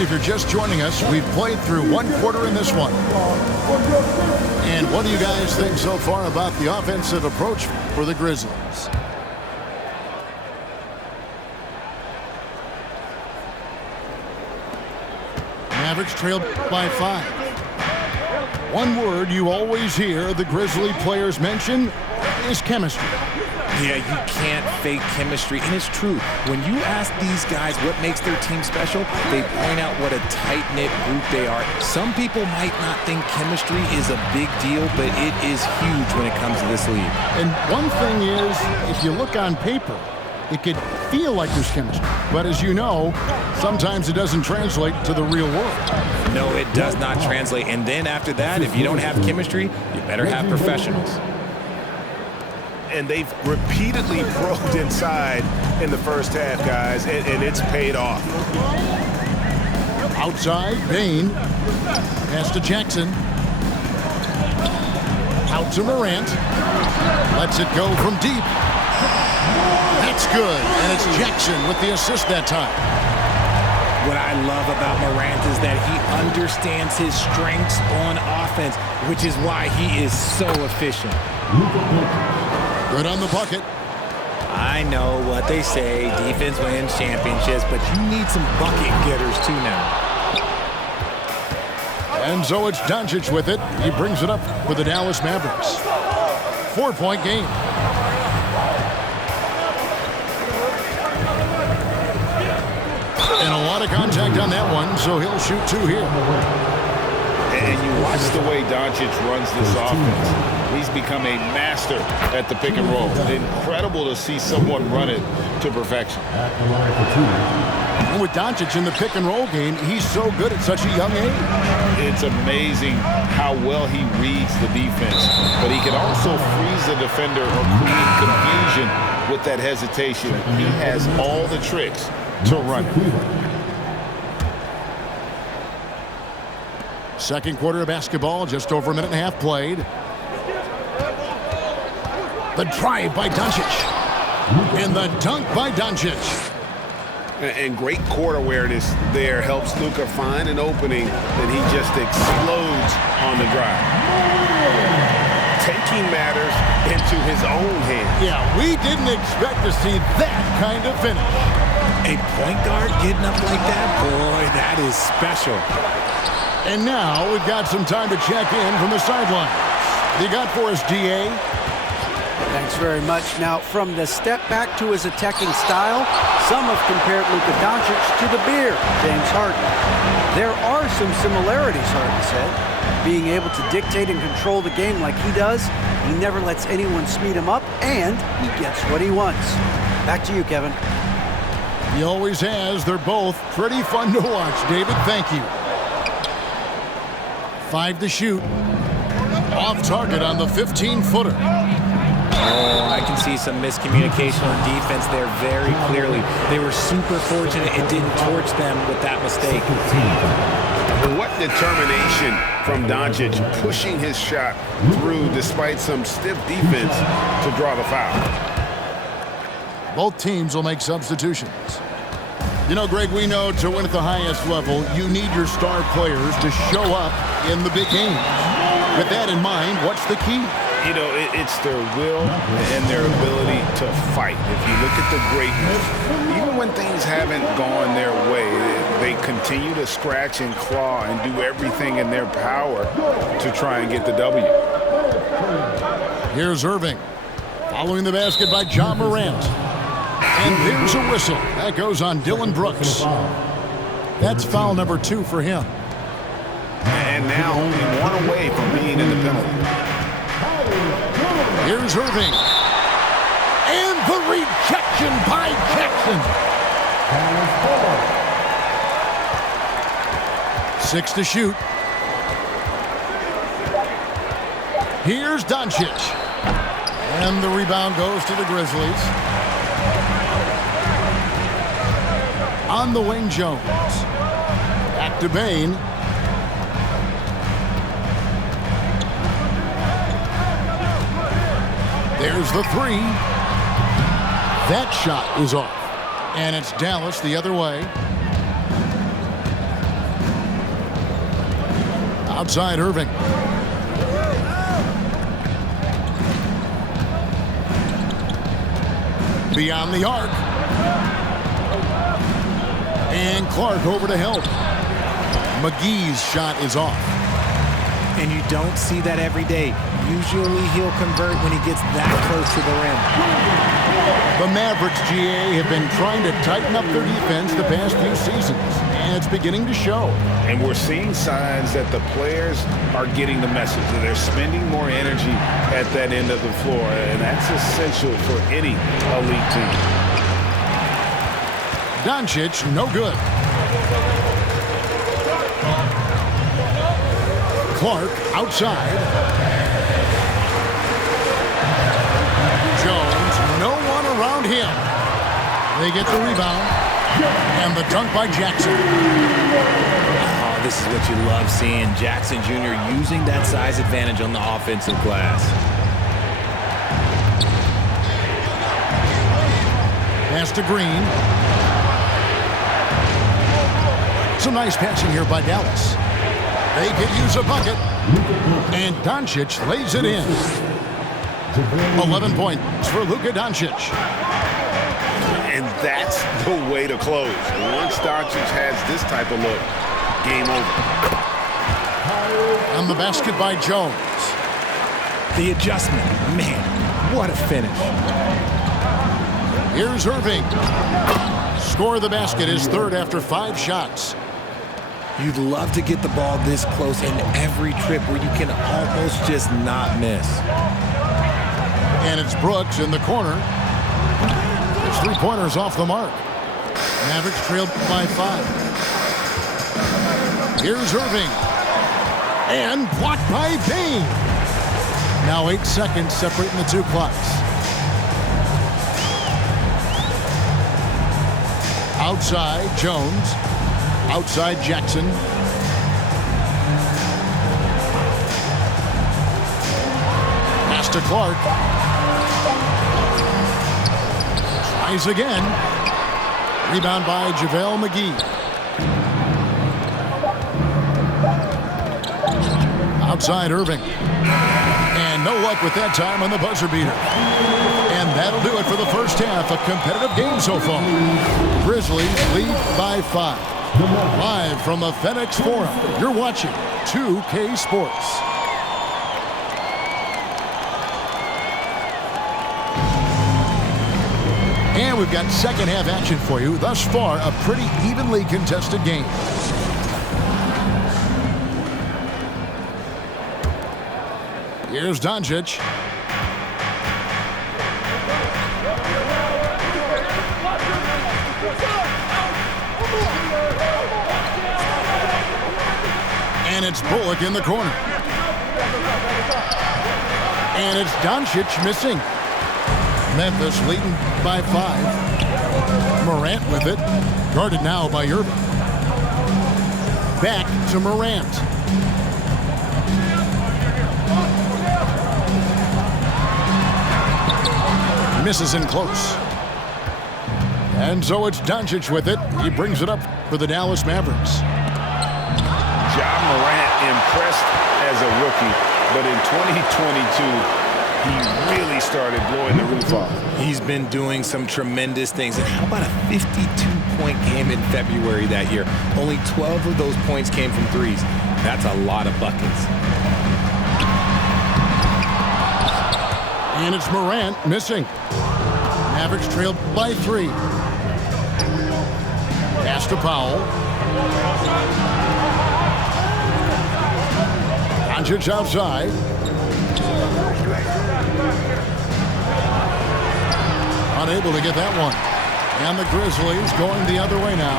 And if you're just joining us, we've played through one quarter in this one. And what do you guys think so far about the offensive approach for the Grizzlies? Mavericks trailed by 5. One word you always hear the Grizzly players mention is chemistry. Yeah, you can't fake chemistry, and it's true. When you ask these guys what makes their team special, they point out what a tight-knit group they are. Some people might not think chemistry is a big deal, but it is huge when it comes to this league. And one thing is, if you look on paper, it could feel like there's chemistry. But as you know, sometimes it doesn't translate to the real world. No, it does not translate. And then after that, if you don't have chemistry, you better have professionals. And they've repeatedly probed inside in the first half, guys, and it's paid off. Outside, Bain. Pass to Jackson. Out to Morant. Lets it go from deep. That's good, and it's Jackson with the assist that time. What I love about Morant is that he understands his strengths on offense, which is why he is so efficient. Good on the bucket. I know what they say, defense wins championships, but you need some bucket getters too now. And so it's Doncic with it. He brings it up for the Dallas Mavericks. 4-point game. And a lot of contact on that one, so he'll shoot 2 here. And you watch the way Doncic runs this offense. He's become a master at the pick and roll. Incredible to see someone run it to perfection. And with Doncic in the pick and roll game, he's so good at such a young age. It's amazing how well he reads the defense, but he can also freeze the defender or create confusion with that hesitation. He has all the tricks to run it. Second quarter of basketball, just over a minute and a half played. The drive by Doncic. And the dunk by Doncic. And great court awareness there helps Luka find an opening, then he just explodes on the drive. Taking matters into his own hands. Yeah, we didn't expect to see that kind of finish. A point guard getting up like that? Boy, that is special. And now we've got some time to check in from the sideline. You got for us, DA? Thanks very much. Now, from the step back to his attacking style, some have compared Luka Doncic to the bear, James Harden. There are some similarities, Harden said. Being able to dictate and control the game like he does, he never lets anyone speed him up, and he gets what he wants. Back to you, Kevin. He always has. They're both pretty fun to watch, David. Thank you. 5 to shoot. Off target on the 15-footer. Oh, I can see some miscommunication on defense there very clearly. They were super fortunate it didn't torch them with that mistake. What determination from Doncic pushing his shot through despite some stiff defense to draw the foul. Both teams will make substitutions. You know, Greg, we know to win at the highest level, you need your star players to show up in the big games. With that in mind, what's the key? You know, it's their will and their ability to fight. If you look at the greatness, even when things haven't gone their way, they continue to scratch and claw and do everything in their power to try and get the W. Here's Irving. Following the basket by John Morant. And there's a whistle. That goes on Dylan Brooks. That's foul number 2 for him. And now only one away from being in the penalty. Here's Irving. And the rejection by Jackson. 6 to shoot. Here's Doncic. And the rebound goes to the Grizzlies. On the wing, Jones. Back to Bain. There's the 3. That shot is off. And it's Dallas the other way. Outside Irving. Beyond the arc. And Clark over to help. McGee's shot is off. And you don't see that every day. Usually he'll convert when he gets that close to the rim. The Mavericks, GA, have been trying to tighten up their defense the past few seasons, and it's beginning to show. And we're seeing signs that the players are getting the message, that they're spending more energy at that end of the floor, and that's essential for any elite team. Doncic, no good. Clark outside. Jones, no one around him. They get the rebound. And the dunk by Jackson. Oh, this is what you love seeing. Jackson Jr. using that size advantage on the offensive glass. Pass to Green. Some nice passing here by Dallas. They could use a bucket. And Doncic lays it in. 11 points for Luka Doncic. And that's the way to close. Once Doncic has this type of look, game over. On the basket by Jones. The adjustment. Man, what a finish. Here's Irving. Score of the basket is third after 5 shots. You'd love to get the ball this close in every trip where you can almost just not miss. And it's Brooks in the corner. His 3-pointers off the mark. Mavericks trailed by 5. Here's Irving. And blocked by Payne. Now 8 seconds separating the two clocks. Outside, Jones. Outside, Jackson. Pass to Clark. Tries again. Rebound by JaVale McGee. Outside Irving. And no luck with that time on the buzzer beater. And that'll do it for the first half. A competitive game so far. Grizzlies lead by 5. Live from the FedEx Forum, you're watching 2K Sports. And we've got second half action for you. Thus far, a pretty evenly contested game. Here's Doncic. And it's Bullock in the corner. And it's Doncic missing. Memphis leading by 5. Morant with it. Guarded now by Irving. Back to Morant. Misses in close. And so it's Doncic with it. He brings it up for the Dallas Mavericks. Ja Morant impressed as a rookie, but in 2022, he really started blowing the roof off. He's been doing some tremendous things. And how about a 52-point game in February that year? Only 12 of those points came from threes. That's a lot of buckets. And it's Morant missing. Mavericks trailed by 3. Pass to Powell. Doncic outside. Unable to get that one. And the Grizzlies going the other way now.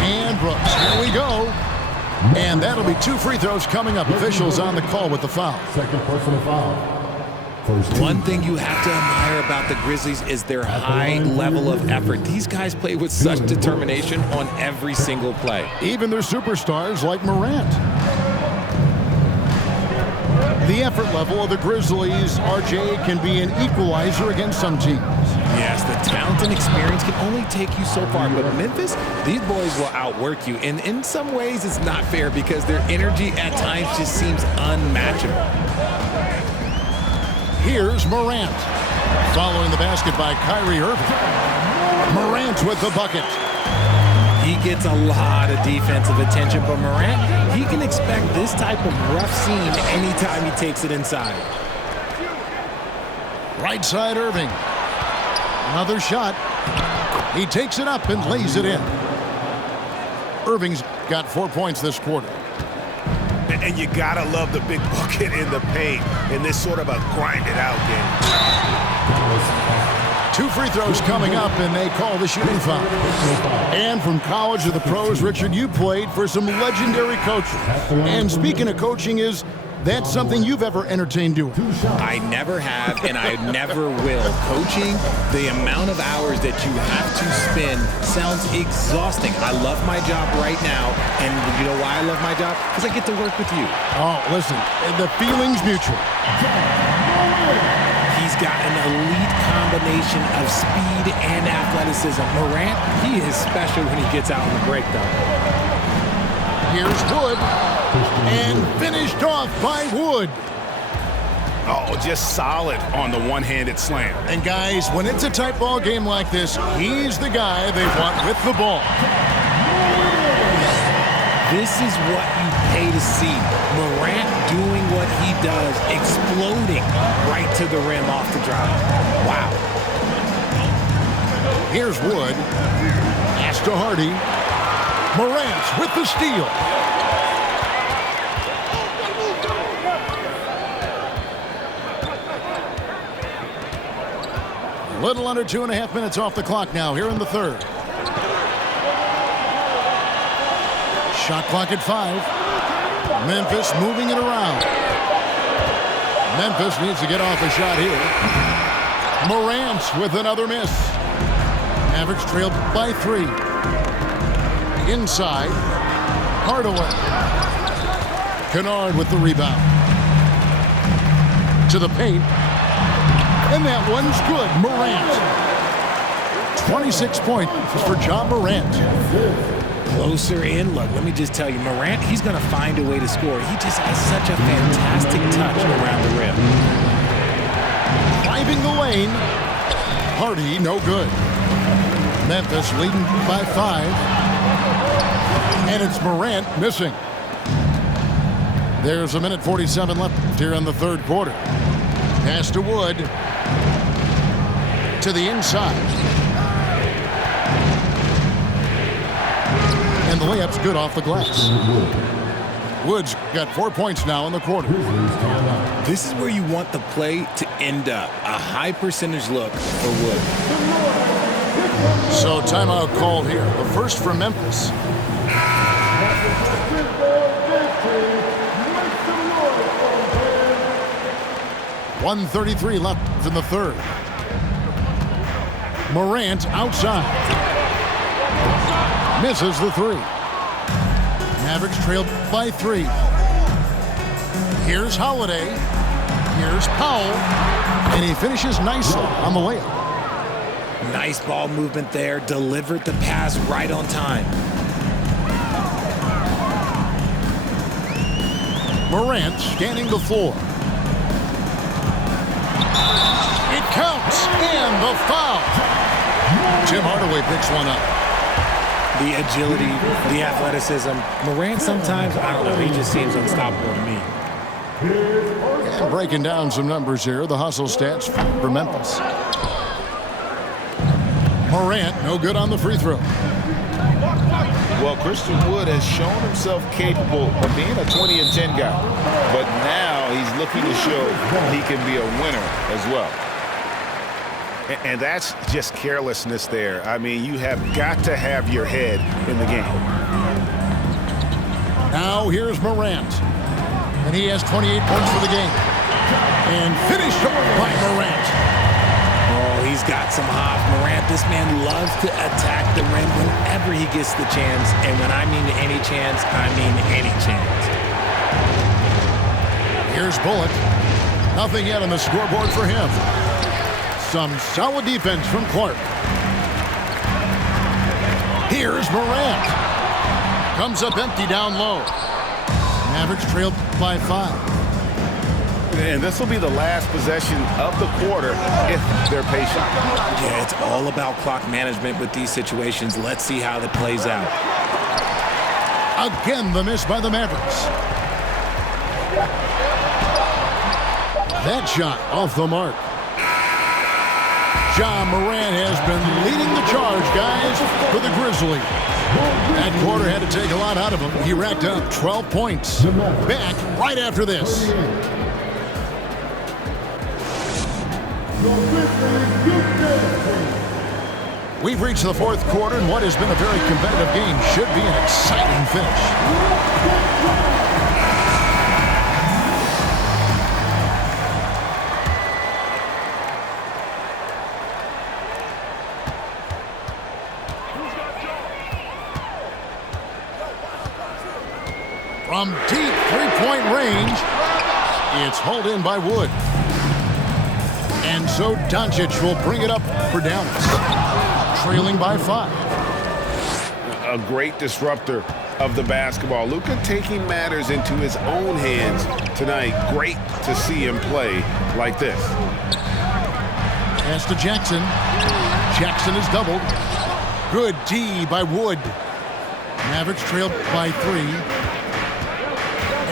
And Brooks, here we go. And that'll be 2 free throws coming up. Officials on the call with the foul. Second personal foul. One thing you have to admire about the Grizzlies is their high level of effort. These guys play with such determination on every single play. Even their superstars like Morant. The effort level of the Grizzlies, RJ, can be an equalizer against some teams. Yes, the talent and experience can only take you so far, but Memphis, these boys will outwork you. And in some ways, it's not fair because their energy at times just seems unmatchable. Here's Morant. Following the basket by Kyrie Irving. Morant with the bucket. He gets a lot of defensive attention, but Morant, he can expect this type of rough scene anytime he takes it inside. Right side Irving. Another shot. He takes it up and lays it in. Irving's got 4 points this quarter. And you gotta love the big bucket in the paint in this sort of a grind-it-out game. 2 free throws coming up, and they call the shooting foul. And from college to the pros, Richard, you played for some legendary coaches. And speaking of coaching, is that something you've ever entertained doing? I never have, and I never will. Coaching, the amount of hours that you have to spend sounds exhausting. I love my job right now, and you know why I love my job? Because I get to work with you. Oh, listen, the feeling's mutual. He's got an elite combination of speed and athleticism. Morant, he is special when he gets out on the break, though. Here's Wood, and finished off by Wood. Oh, just solid on the one-handed slam. And guys, when it's a tight ball game like this, he's the guy they want with the ball. This is what you pay to see. Morant doing what he does, exploding right to the rim off the drive. Wow. Here's Wood. Pass to Hardy. Morant with the steal. A little under 2.5 minutes off the clock now here in the third. Shot clock at 5. Memphis moving it around. Memphis needs to get off a shot here. Morant with another miss. Mavericks trailed by 3. Inside. Hardaway. Kennard with the rebound. To the paint. And that one's good. Morant. 26 points for Ja Morant. Closer in, look, let me just tell you, Morant, he's going to find a way to score. He just has such a fantastic touch around the rim. Driving the lane. Hardy, no good. Memphis leading by 5. And it's Morant missing. There's 1:47 left here in the third quarter. Pass to Wood. To the inside. And the layup's good off the glass. Wood's got 4 points now in the quarter. This is where you want the play to end up. A high percentage look for Wood. So timeout called here. The first for Memphis. .133 left in the third. Morant outside. Misses the 3. Mavericks trailed by 3. Here's Holiday. Here's Powell. And he finishes nicely on the layup. Nice ball movement there. Delivered the pass right on time. Morant scanning the floor. It counts. And the foul. Tim Hardaway picks one up. The agility, the athleticism. Morant sometimes, I don't know, he just seems unstoppable to me. And breaking down some numbers here, the hustle stats for Memphis. Morant, no good on the free throw. Well, Christian Wood has shown himself capable of being a 20 and 10 guy. But now he's looking to show he can be a winner as well. And that's just carelessness there. I mean, you have got to have your head in the game. Now here's Morant. And he has 28 points for the game. And finished by Morant. Oh, he's got some hop. Morant, this man loves to attack the rim whenever he gets the chance. And when I mean any chance, I mean any chance. Here's Bullock. Nothing yet on the scoreboard for him. Some solid defense from Clark. Here's Morant. Comes up empty down low. Mavericks trailed by 5. And this will be the last possession of the quarter if they're patient. Yeah, it's all about clock management with these situations. Let's see how that plays out. Again, the miss by the Mavericks. That shot off the mark. John Morant has been leading the charge, guys, for the Grizzlies. That quarter had to take a lot out of him. He racked up 12 points. Back right after this. We've reached the fourth quarter, and what has been a very competitive game should be an exciting finish. From deep three-point range, it's hauled in by Wood. And so Doncic will bring it up for Dallas, trailing by 5. A great disruptor of the basketball. Luka taking matters into his own hands tonight. Great to see him play like this. Pass to Jackson. Jackson is doubled. Good D by Wood. Mavericks trailed by 3.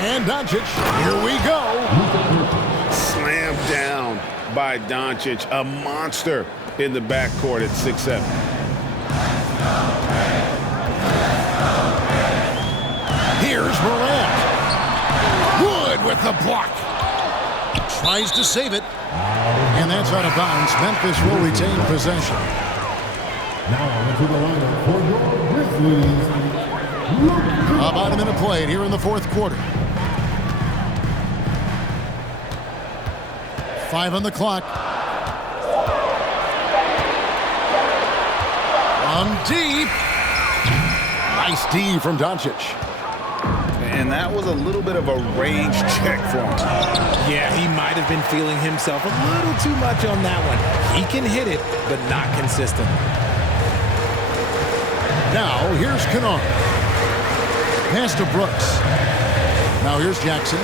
And Doncic, here we go. Slammed down by Doncic, a monster in the backcourt at 6'7". Here's Morant. Wood with the block. Tries to save it. And that's out of bounds. Memphis will retain possession. Now into the lineup for your Grizzlies. About a minute played here in the fourth quarter. 5 on the clock. From deep. Nice D from Doncic. And that was a little bit of a range check for him. Yeah, he might have been feeling himself a little too much on that one. He can hit it, but not consistent. Now, here's Kennard. Pass to Brooks. Now here's Jackson.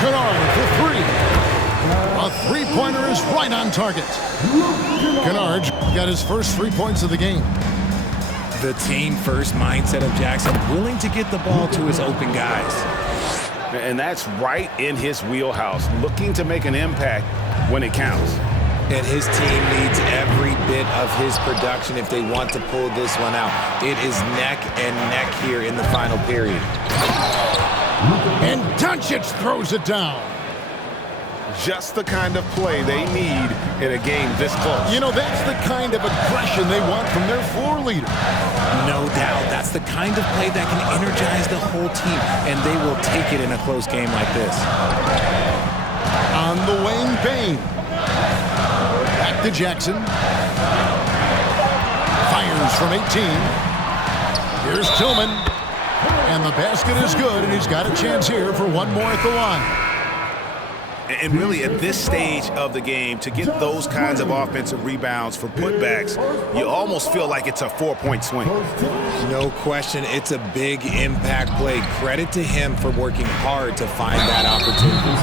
Kennard for 3. A three-pointer is right on target. Kennard got his first 3 points of the game. The team-first mindset of Jackson, willing to get the ball to his open guys. And that's right in his wheelhouse, looking to make an impact when it counts. And his team needs every bit of his production if they want to pull this one out. It is neck and neck here in the final period. And Doncic throws it down. Just the kind of play they need in a game this close. You know, that's the kind of aggression they want from their floor leader. No doubt. That's the kind of play that can energize the whole team, and they will take it in a close game like this. On the wing, Bain. Back to Jackson. Fires from 18. Here's Tillman. And the basket is good, and he's got a chance here for one more at the line. And really, at this stage of the game, to get those kinds of offensive rebounds for putbacks, you almost feel like it's a 4-point swing. No question, it's a big impact play. Credit to him for working hard to find that opportunity.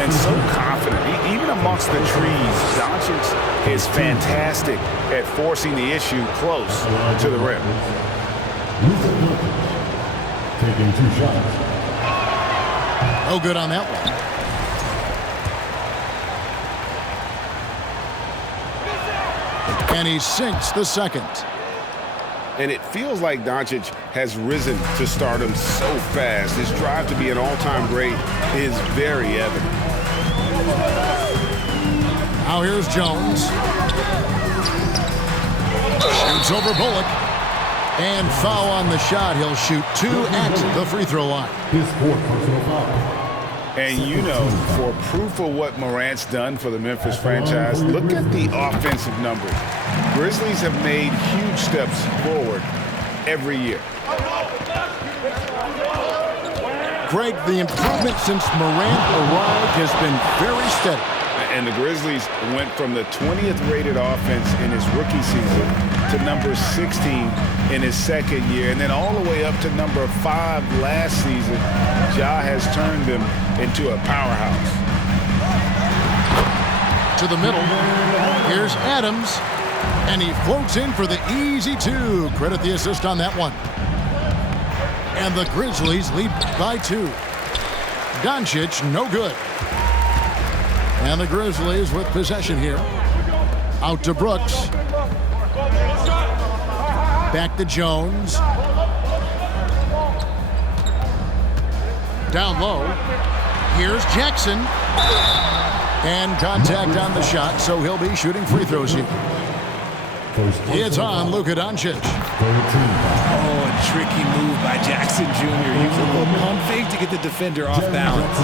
And so confident, even amongst the trees, Doncic is fantastic at forcing the issue close to the rim. Taking 2 shots. No good on that one. And he sinks the second. And it feels like Doncic has risen to stardom so fast. His drive to be an all-time great is very evident. Now here's Jones. Shoots over Bullock. And foul on the shot. He'll shoot 2 at the free throw line. His 4th personal foul. And you know, for proof of what Morant's done for the Memphis franchise, look at the offensive numbers. Grizzlies have made huge steps forward every year. Greg, the improvement since Morant arrived has been very steady. And the Grizzlies went from the 20th rated offense in his rookie season to number 16 in his second year, and then all the way up to number 5 last season. Ja has turned them into a powerhouse. To the middle. Here's Adams, and he floats in for the easy 2. Credit the assist on that one. And the Grizzlies lead by 2. Doncic, no good. And the Grizzlies with possession here. Out to Brooks. Back to Jones. Down low. Here's Jackson. And contact on the shot, so he'll be shooting free throws here. It's on Luka Doncic. Oh, a tricky move by Jackson Jr. Using a little pump fake to get the defender off balance.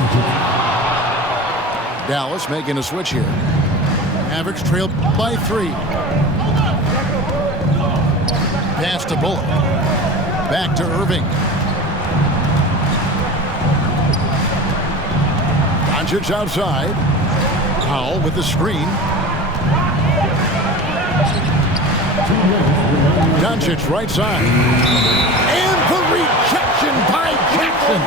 Dallas making a switch here. Mavericks trail by 3. Pass to Bullock. Back to Irving. Doncic outside. Powell with the screen. Doncic right side. And the rejection by Jackson.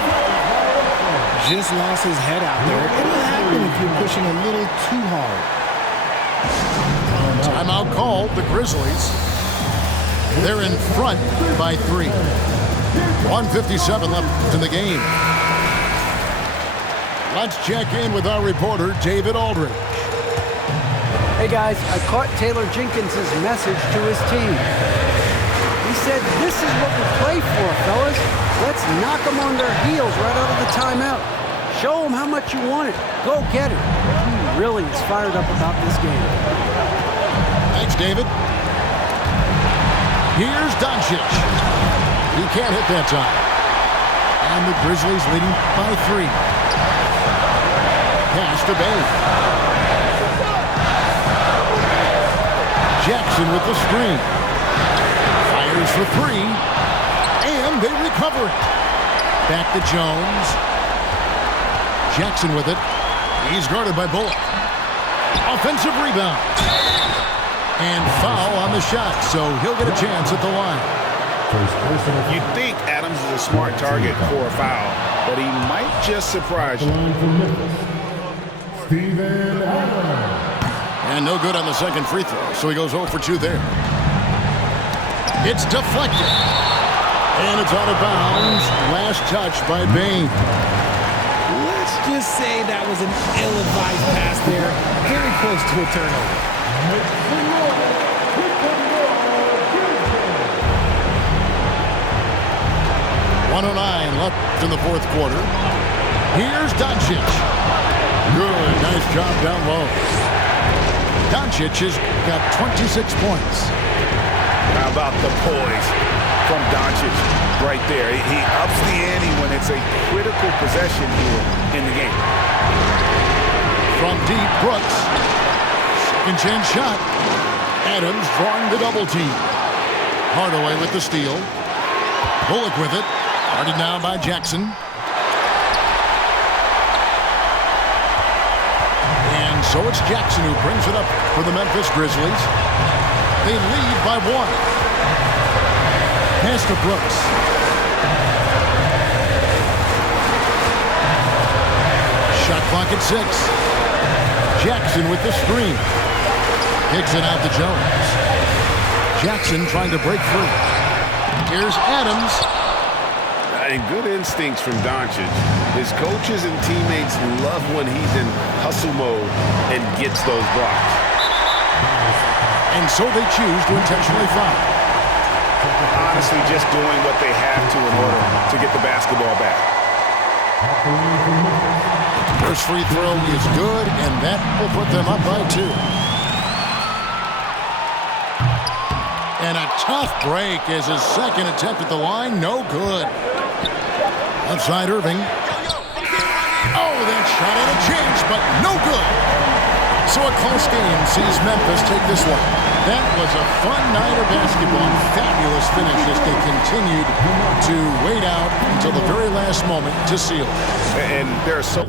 Just lost his head out there. It'll happen if you're pushing a little too hard. Timeout called, the Grizzlies. They're in front by 3. 1:57 left in the game. Let's check in with our reporter, David Aldridge. Hey guys, I caught Taylor Jenkins' message to his team. He said, "This is what we play for, fellas. Let's knock them on their heels right out of the timeout. Show them how much you want it. Go get it." He really is fired up about this game. Thanks, David. Here's Doncic. He can't hit that time. And the Grizzlies leading by 3. Pass to Bay. Jackson with the screen. Fires for 3. And they recover it. Back to Jones. Jackson with it. He's guarded by Bullock. Offensive rebound. And foul on the shot, so he'll get a chance at the line. You'd think Adams is a smart target for a foul, but he might just surprise you. And no good on the second free throw, so he goes 0 for 2 there. It's deflected. And it's out of bounds. Last touch by Bain. Let's just say that was an ill-advised pass there. Very close to a turnover. 1:09 left in the fourth quarter. Here's Doncic. Good, nice job down low. Doncic has got 26 points. How about the poise from Doncic right there? He ups the ante when it's a critical possession here in the game. From deep, Brooks. Second chance shot. Adams drawing the double team. Hardaway with the steal. Bullock with it. Guarded now by Jackson. And so it's Jackson who brings it up for the Memphis Grizzlies. They lead by 1. Pass to Brooks. Shot clock at 6. Jackson with the screen. Kicks it out to Jones. Jackson trying to break free. Here's Adams. And good instincts from Doncic. His coaches and teammates love when he's in hustle mode and gets those blocks. And so they choose to intentionally foul. Honestly, just doing what they have to in order to get the basketball back. First free throw is good, and that will put them up by 2. And a tough break is his second attempt at the line. No good. Outside Irving. Oh, that shot had a chance, but no good. So a close game sees Memphis take this one. That was a fun night of basketball and fabulous finish as they continued to wait out until the very last moment to seal it. And there's so